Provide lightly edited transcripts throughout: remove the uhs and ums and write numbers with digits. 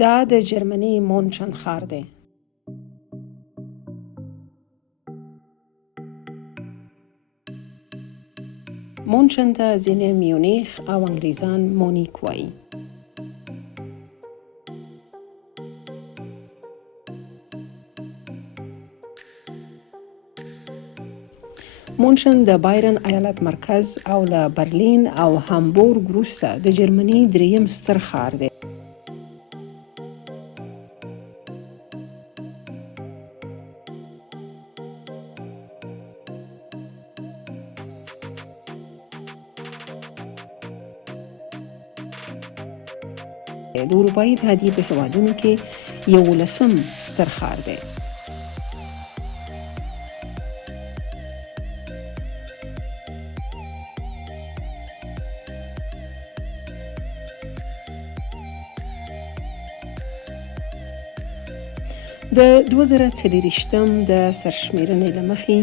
دا د جرمني مونشن ښار دی. مونشن ته ځینې میونیخ او انګریزان مونیک وایي. مونشن د بایرن ایالت مرکز او له برلین او هامبورګ وروسته د جرمني دریم ستر ښار دی. د اروپایي اتحادیې په هېوادونو کې 11م ستر ښار دی. د 2024 د سرشمېرنې له مخې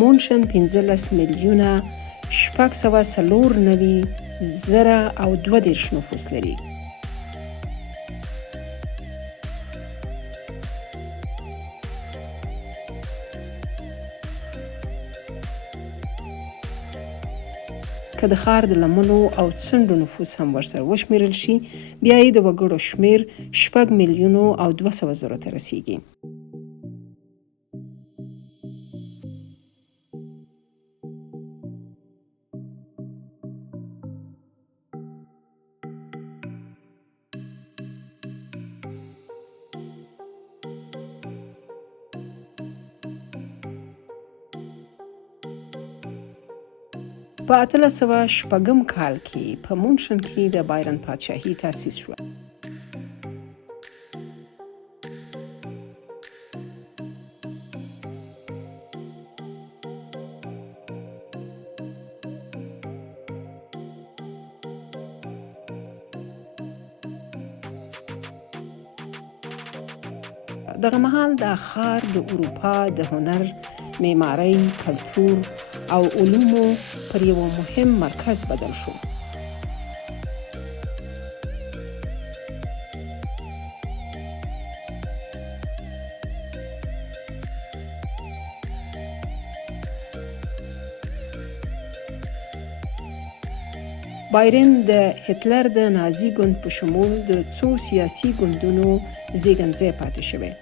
مونشن 15,694,032 نفوس لري. که د ښار د لمنو او څنډو نفوس هم ورسره وشمېرل شي، بیا یې د وګړو شمېر 6,200,000 ته رسیږي. په 1806 کال کې په مونشن کې د بایرن پادشاهي تأسیس شوه. دغه مهال دا ښار د اروپا د هنر، معمارۍ، کلتور او علومو پر یو مهم مرکز بدل شو. بایرن د هټلر د نازي ګوند په شمول د څو سیاسي ګوندونو زیږنځی پاتې شوی.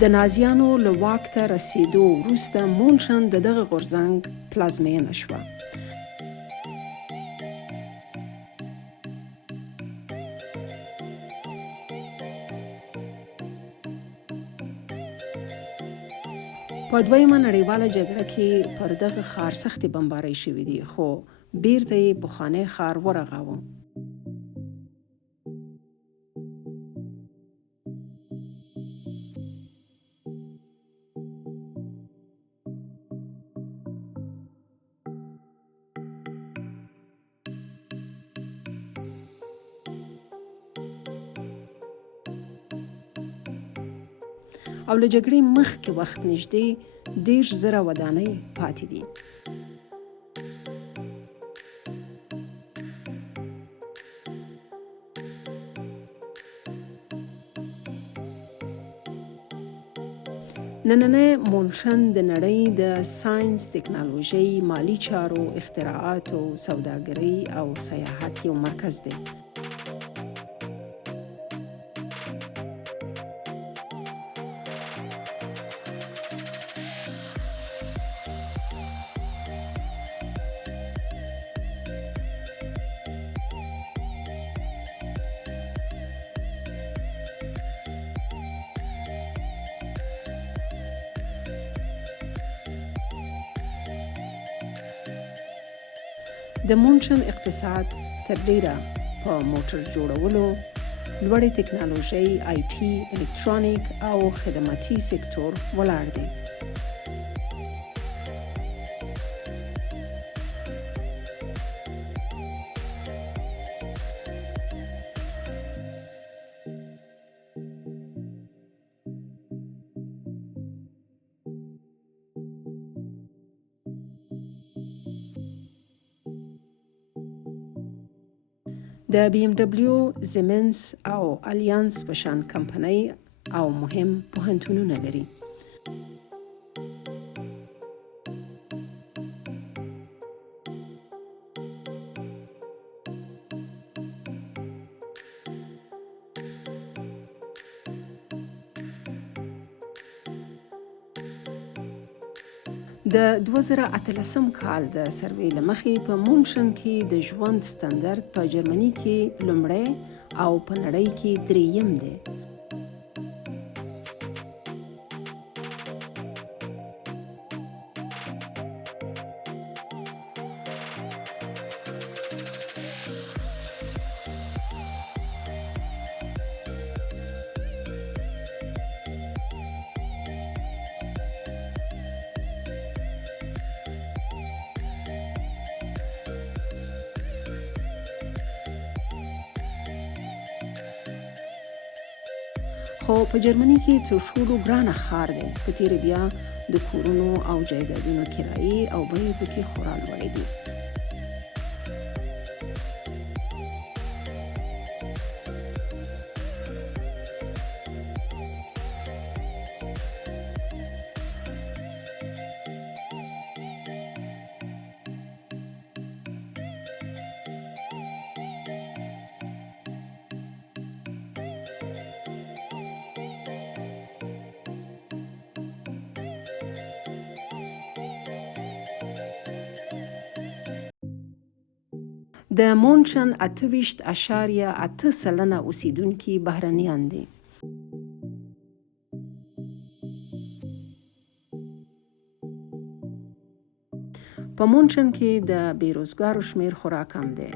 د نازیانو له واک ته رسیدو وروسته مونشن د دغه غورځنګ پلازمینه شوه. په دویمه نړیواله جګړه کې پر دغه ښار سختې بمبارۍ شوې دي، خو بیرته یې پخوانی ښار ورغاوه. او له جګړې مخکې وخت نږدې 10,000 ودانۍ پاتې دي. نننی مونشن د نړۍ د ساینس، تکنالوژۍ، مالي چارو، اختراعاتو، سوداګرۍ او سیاحت یو مرکز دی. د مونشن اقتصاد تر ډیره په موټر جوړولو، لوړې تکنالوژۍ، آی ټي، الکترونیک او خدماتي سکتور ولاړ دی. د BMW، زیمنس او الیانس په شان کمپنۍ او مهم پوهنتونونه لري. د 2018 کال د سروې له مخې په مونشن کې د ژوند ستاندرد په جرمني کې لومړی او په نړۍ کې درېیم دی. خو په جرمني کې تر ټولو ګرانه ښار دی. په تیره بیا د کورونو او جایدادونو کرایې او بیې پکې خورا لوړې دي. د مونشن 28.8% اوسیدونکي بهرنیان دي. په مونشن کې د بیروزګارو شمیر خورا کم دی.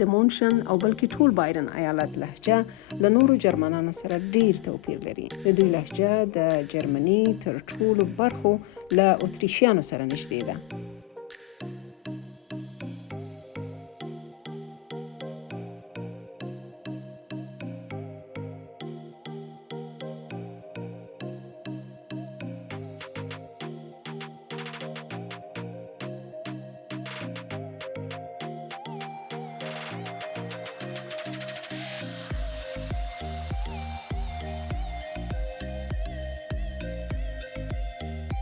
د مونشن او بلکې ټول بایرن ایالت لهجه له نورو جرمنانو سره ډیر توپیر لري. د دوی لهجه د جرمني تر ټولو برخو له اتریشیانو سره نږدې ده.